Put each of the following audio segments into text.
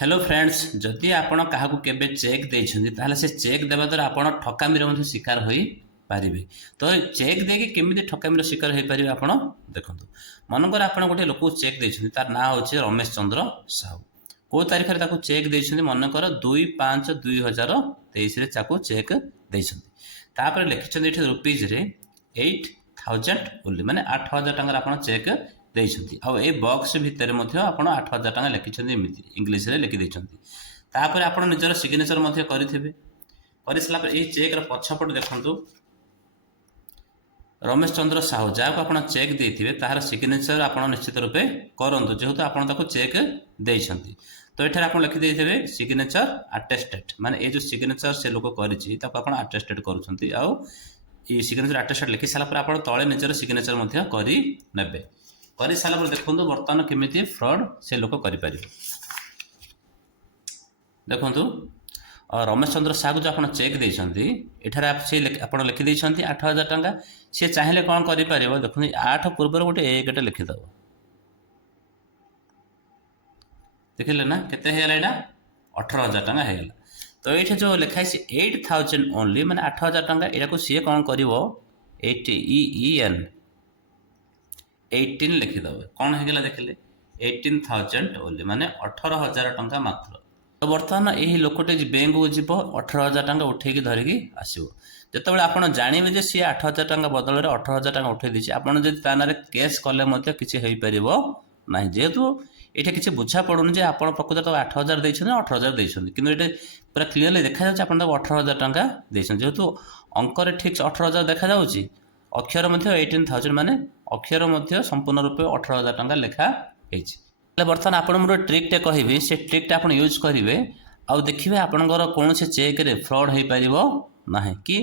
Hello friends, जदि आपण क्या चेक देइछन्ती ताहले से चेक देवा द्वारा आपण ठकामीर मध्य शिकार होई पारिबे। तो चेक देके केमिति ठकामीर शिकार होई पारिबे आपण देखंतु। मनकर आपण गोटे लोक चेक देइछन्ती, तार ना होचे रमेश चंद्र साहू। को तारिख रे ताकू चेक देइछन्ती मनकर 2/5/2023 रे ताकू चेक देइछन्ती। तापर लिखिछन्ती एठी रुपीज रे 8000 ओनली, माने 8000 टंका आपण चेक देइछन्ती। आ ए बॉक्स भितर मध्य आपण 8000 टंका लिखिछन्ती, एमिति इंग्लिश रे लिखि देइछन्ती। तापर आपण निजर सिग्नेचर मध्य करिथिबे। करिसला पर ए चेक र पछपट देखंतु रमेश चंद्र साहू जहाँ को आप चेक देते तार सिग्नेचर आप निश्चित रूपे करूँ, जेहेतु आप चेक देइछन्ती। तो ये आप लिखिदे सिग्नेचर अटेस्टेड, माने ये जो सिग्नेचर से लोक कर अटेस्टेड करुँच। आउ सिग्नेचर अटेस्टेड लिखि सारा आप तले निजर सिग्नेचर करे कर सारा देखो बर्तमान केमी फ्रॉड से लोक करें। देखु रमेश चंद्र साहू जो आप चेक देइछन्ती एठार आप लिखिदे 8000 टंका। सी चाहिए कौन कर देखो 8 पूर्व गोटे 1 लिखिदेव। देखिले ना केते हेला एटा 18000 टंका हेला। तो ये जो लिखाई 8000 ओनली, माने 8000 टंका। यहाँ को सी कौन कर 18 लिखिदेव। कौन होगा देखिले 18000 ओनली, माने 18000 टंका मात्र। तो बर्तमान यही लोकटे बैंक को जीव 18000 टंका उठेकी धरिकी आसो। जितेबाला आप जानवे जे सी 8000 टंका बदल में 18000 टंका उठे दी आपड़ केस कले किसी हो पार ना, जेहेतु ये किसी बुझा पड़ूनी जे आप प्रकृत 8000 देते 18000 देते कि पूरा क्लीयरली देखा जाए आप 18000 टंका देते। जेहेतु अंकर ठीक 18000 देखा जाऊँगी, अक्षर 18000 माने अक्षर संपूर्ण रूप 18000 टंका लिखाई। बर्तमान आप ट्रिक्टे कहि से ट्रिक्टा आप यूज करेंगे। आउ देखिए आपंकर कौन से चेक रे फ्रॉड हो पार ना कि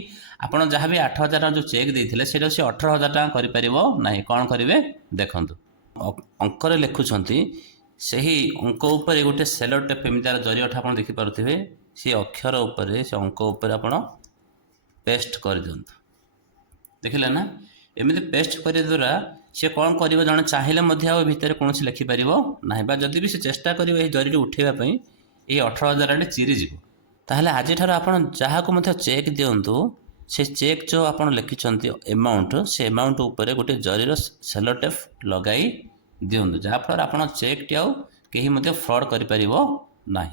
आपड़ जहाँ भी 8000 जो चेक देते से 18000 टका करना। कौन करेंगे देखु अंकर लिखुंट से ही अंक उपर गोटे सेलो टेप एमतार जरिया आप देखिपे सी अक्षर उपर से अंक उपर आप पेस्ट कर दिंतु। देखिले ना एमती पेस्ट कर द्वारा सी कौन कर जड़े चाहिए भितर कौन लिखिपार ना, जदि भी से चेष्टा कर जरी उठेबापी ये 18000 चिरीज। ताहले आज आप जहाँ को चेक दिंतु से चेक जो आप लिखिं एमाउंट से एमाउंट उपर गोटे जरीर सेलो टेप लगाई दिंतु, जहाँफल आप चेक टी आउ कहीं फ्रॉड कर ना।